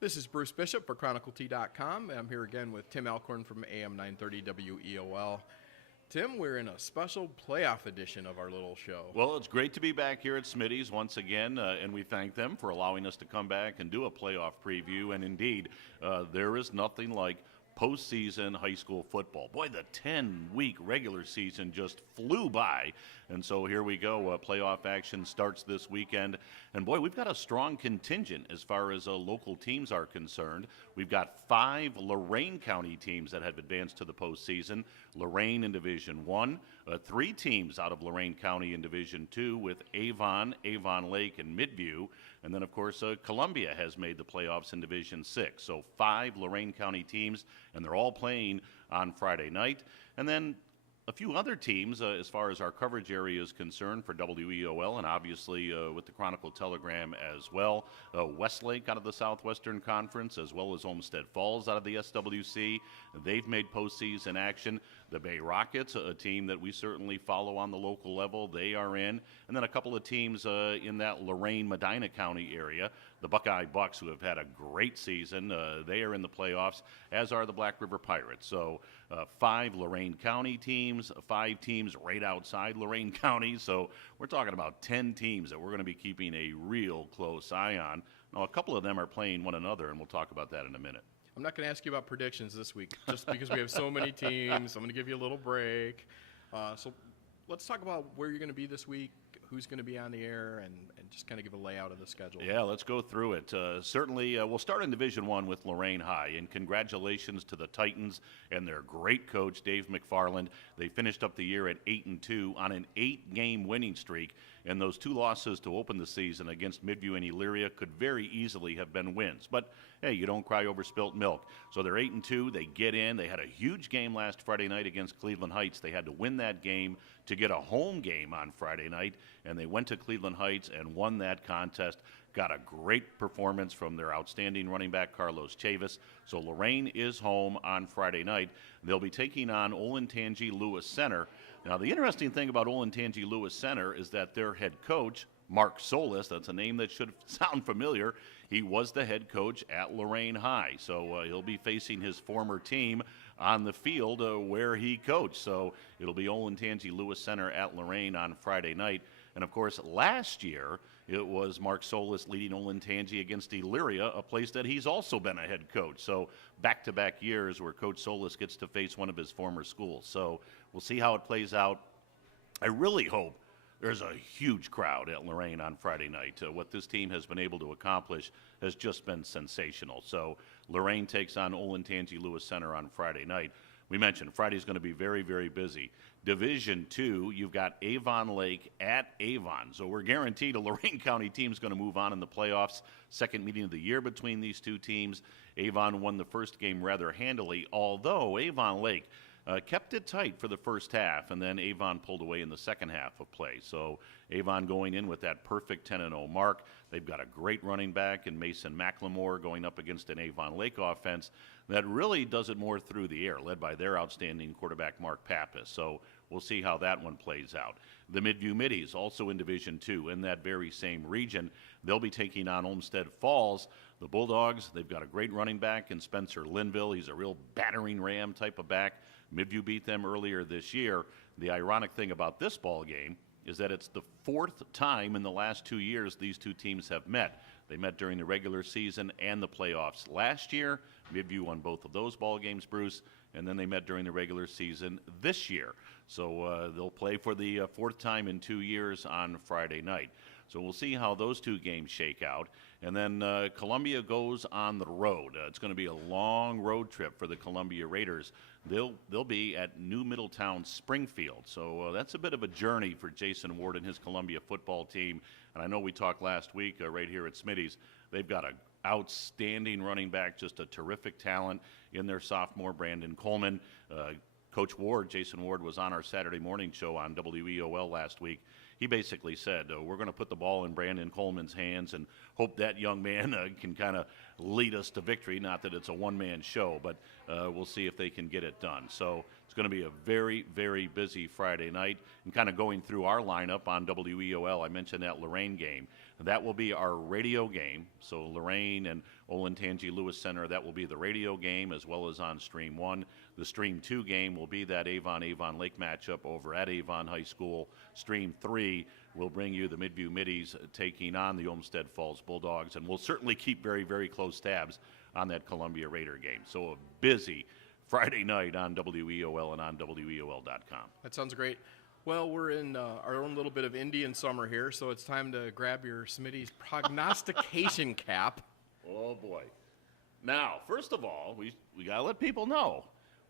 This is Bruce Bishop for ChronicleT.com. I'm here again with Tim Alcorn from AM 930 WEOL. Tim, we're in a special playoff edition of our little show. Well, it's great to be back here at Smitty's once again, and we thank them for allowing us to come back and do a playoff preview. And indeed, there is nothing like postseason high school football. Boy, the 10-week regular season just flew by. And so here we go. Playoff action starts this weekend. And boy, we've got a strong contingent as far as local teams are concerned. We've got 5 Lorain County teams that have advanced to the postseason. Lorain in Division 1, 3 teams out of Lorain County in Division 2 with Avon, Avon Lake, and Midview. And then, of course, Columbia has made the playoffs in Division 6. So 5 Lorain County teams, and they're all playing on Friday night. And then a few other teams, as far as our coverage area is concerned for WEOL, and obviously with the Chronicle Telegram as well. Westlake out of the Southwestern Conference, as well as Olmsted Falls out of the SWC. They've made postseason action. The Bay Rockets, a team that we certainly follow on the local level, they are in. And then a couple of teams in that Lorain-Medina County area. The Buckeye Bucks, who have had a great season, they are in the playoffs, as are the Black River Pirates. So 5 Lorain County teams, 5 teams right outside Lorain County. So we're talking about 10 teams that we're going to be keeping a real close eye on. Now, a couple of them are playing one another, and we'll talk about that in a minute. I'm not going to ask you about predictions this week, just because we have so many teams. I'm going to give you a little break. So let's talk about where you're going to be this week, who's going to be on the air, and just kind of give a layout of the schedule. Yeah, let's go through it. Certainly, we'll start in Division 1 with Lorain High, and congratulations to the Titans and their great coach, Dave McFarland. They finished up the year at 8-2 on an 8-game winning streak, and those 2 losses to open the season against Midview and Elyria could very easily have been wins. But, hey, you don't cry over spilt milk. So they're 8-2. They get in. They had a huge game last Friday night against Cleveland Heights. They had to win that game to get a home game on Friday night, and they went to Cleveland Heights and won that contest. Got a great performance from their outstanding running back, Carlos Chavis. So Lorain is home on Friday night. They'll be taking on Olentangy Lewis Center. Now, the interesting thing about Olentangy Lewis Center is that their head coach, Mark Solis, that's a name that should sound familiar. He was the head coach at Lorain High. So he'll be facing his former team on the field where he coached. So it'll be Olentangy Lewis Center at Lorain on Friday night. And, of course, last year it was Mark Solis leading Olentangy against Elyria, a place that he's also been a head coach. So back-to-back years where Coach Solis gets to face one of his former schools. So we'll see how it plays out. I really hope there's a huge crowd at Lorain on Friday night. What this team has been able to accomplish has just been sensational. So Lorain takes on Olentangy Lewis Center on Friday night. We mentioned Friday's going to be very, very busy. Division 2, you've got Avon Lake at Avon. So we're guaranteed a Lorain County team's going to move on in the playoffs. Second meeting of the year between these two teams. Avon won the first game rather handily, although Avon Lake kept it tight for the first half, and then Avon pulled away in the second half of play. So Avon going in with that perfect 10-0 mark. They've got a great running back in Mason McLemore going up against an Avon Lake offense that really does it more through the air, led by their outstanding quarterback, Mark Pappas. So we'll see how that one plays out. The Midview Middies, also in Division 2, in that very same region. They'll be taking on Olmsted Falls. The Bulldogs, they've got a great running back in Spencer Linville. He's a real battering ram type of back. Midview beat them earlier this year. The ironic thing about this ball game is that it's the 4th time in the last 2 years these two teams have met. They met during the regular season and the playoffs. Last year, Midview won both of those ball games, Bruce, and then they met during the regular season this year. So they'll play for the 4th time in 2 years on Friday night. So we'll see how those two games shake out. And then Columbia goes on the road. It's going to be a long road trip for the Columbia Raiders. They'll be at New Middletown Springfield. So that's a bit of a journey for Jason Ward and his Columbia football team. And I know we talked last week right here at Smitty's. They've got an outstanding running back, just a terrific talent in their sophomore, Brandon Coleman. Coach Ward, Jason Ward, was on our Saturday morning show on WEOL last week. He basically said, we're going to put the ball in Brandon Coleman's hands and hope that young man can kind of lead us to victory. Not that it's a one-man show, but we'll see if they can get it done. So it's going to be a very, very busy Friday night. And kind of going through our lineup on WEOL, I mentioned that Lorraine game. That will be our radio game. So Lorraine and Olentangy Lewis Center, that will be the radio game as well as on Stream 1. The Stream 2 game will be that Avon Lake matchup over at Avon High School. Stream 3 will bring you the Midview Middies taking on the Olmsted Falls Bulldogs, and we'll certainly keep very, very close tabs on that Columbia Raider game. So a busy Friday night on WEOL and on WEOL.com. That sounds great. Well, we're in our own little bit of Indian summer here, so it's time to grab your Smitty's prognostication cap. Oh, boy. Now, first of all, we got to let people know.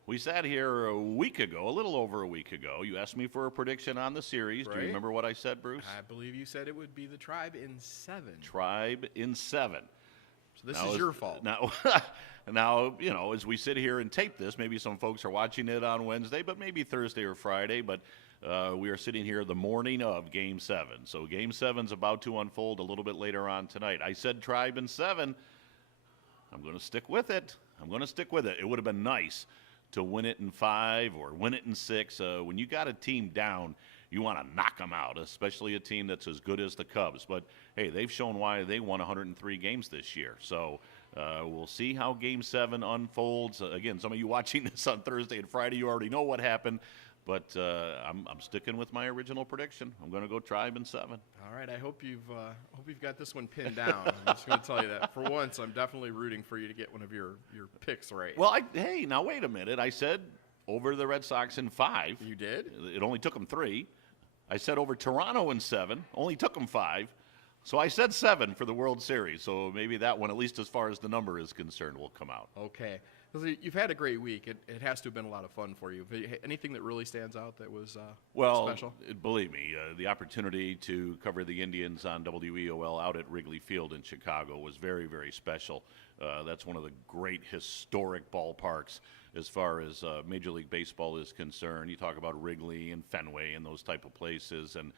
We sat here a week ago, a little over a week ago. You asked me for a prediction on the series. Right. Do you remember what I said, Bruce? I believe you said it would be the Tribe in 7. Tribe in 7. So this is your fault. Now, you know, as we sit here and tape this, maybe some folks are watching it on Wednesday, but maybe Thursday or Friday. But we are sitting here the morning of Game 7. So Game 7's about to unfold a little bit later on tonight. I said Tribe in 7. I'm going to stick with it. It would have been nice to win it in 5 or win it in 6. When you got a team down, you want to knock them out, especially a team that's as good as the Cubs. But, hey, they've shown why they won 103 games this year. So we'll see how Game 7 unfolds. Again, some of you watching this on Thursday and Friday, you already know what happened. But I'm sticking with my original prediction. I'm going to go Tribe in 7. All right. I hope you've got this one pinned down. I'm just going to tell you that. For once, I'm definitely rooting for you to get one of your picks right. Well, hey, now wait a minute. I said over the Red Sox in 5. You did? It only took them 3. I said over Toronto in 7. Only took them 5. So I said 7 for the World Series. So maybe that one, at least as far as the number is concerned, will come out. Okay. You've had a great week. It has to have been a lot of fun for you. Anything that really stands out that was special? Believe me, the opportunity to cover the Indians on WEOL out at Wrigley Field in Chicago was very, very special. That's one of the great historic ballparks as far as Major League Baseball is concerned. You talk about Wrigley and Fenway and those type of places, and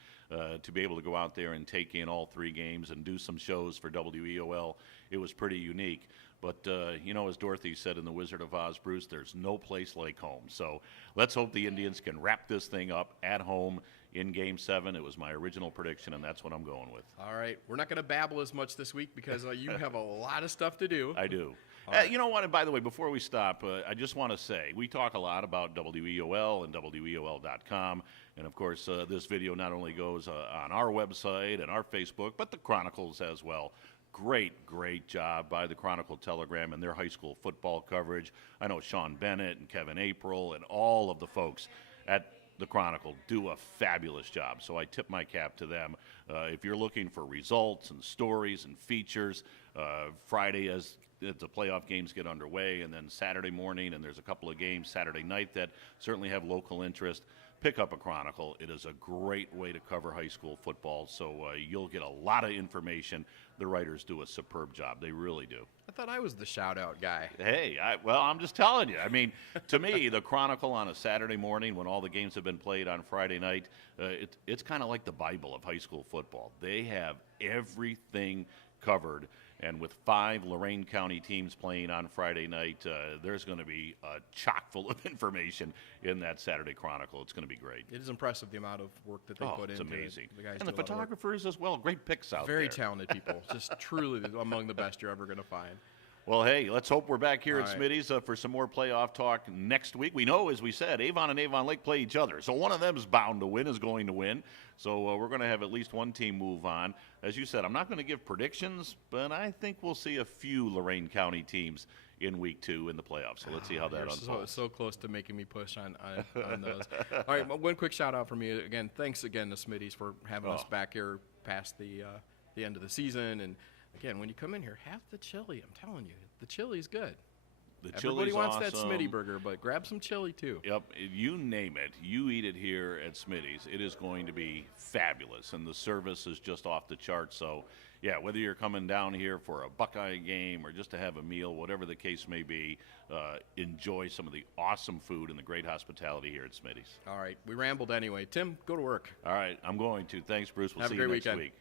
to be able to go out there and take in all 3 games and do some shows for WEOL, it was pretty unique. But, you know, as Dorothy said in The Wizard of Oz, Bruce, there's no place like home. So let's hope the Indians can wrap this thing up at home in Game 7. It was my original prediction, and that's what I'm going with. All right. We're not going to babble as much this week because you have a lot of stuff to do. I do. Right. You know what? And by the way, before we stop, I just want to say we talk a lot about WEOL and WEOL.com. And, of course, this video not only goes on our website and our Facebook, but the Chronicles as well. Great job by the Chronicle Telegram and their high school football coverage. I know Sean Bennett and Kevin April and all of the folks at the Chronicle do a fabulous job. So I tip my cap to them. If you're looking for results and stories and features, Friday as the playoff games get underway, and then Saturday morning, and there's a couple of games Saturday night that certainly have local interest, pick up a Chronicle. It is a great way to cover high school football, so you'll get a lot of information. The writers do a superb job. They really do. I thought I was the shout-out guy. Hey, I'm just telling you. I mean, to me, the Chronicle on a Saturday morning when all the games have been played on Friday night, it's kind of like the Bible of high school football. They have everything covered. And with 5 Lorain County teams playing on Friday night, there's going to be a chock full of information in that Saturday Chronicle. It's going to be great. It is impressive the amount of work that they put in. It's amazing. The guys and the do a lot of work. photographers as well. Great pics out there. Very talented people. Just truly among the best you're ever going to find. Well, hey, let's hope we're back here All at right. Smitty's for some more playoff talk next week. We know, as we said, Avon and Avon Lake play each other. So one of them is bound to win, is going to win. So we're going to have at least one team move on. As you said, I'm not going to give predictions, but I think we'll see a few Lorain County teams in week 2 in the playoffs. So let's see how that unfolds. So close to making me push on those. All right, well, one quick shout out from me. Again, thanks again to Smitty's for having us back here past the end of the season. And again, when you come in here, have the chili. I'm telling you, the chili's good. Everybody wants that Smitty burger, but grab some chili too. Yep, you name it. You eat it here at Smitty's. It is going to be fabulous, and the service is just off the charts. So, yeah, whether you're coming down here for a Buckeye game or just to have a meal, whatever the case may be, enjoy some of the awesome food and the great hospitality here at Smitty's. All right, we rambled anyway. Tim, go to work. All right, I'm going to. Thanks, Bruce. We'll Have see a great you next weekend. week.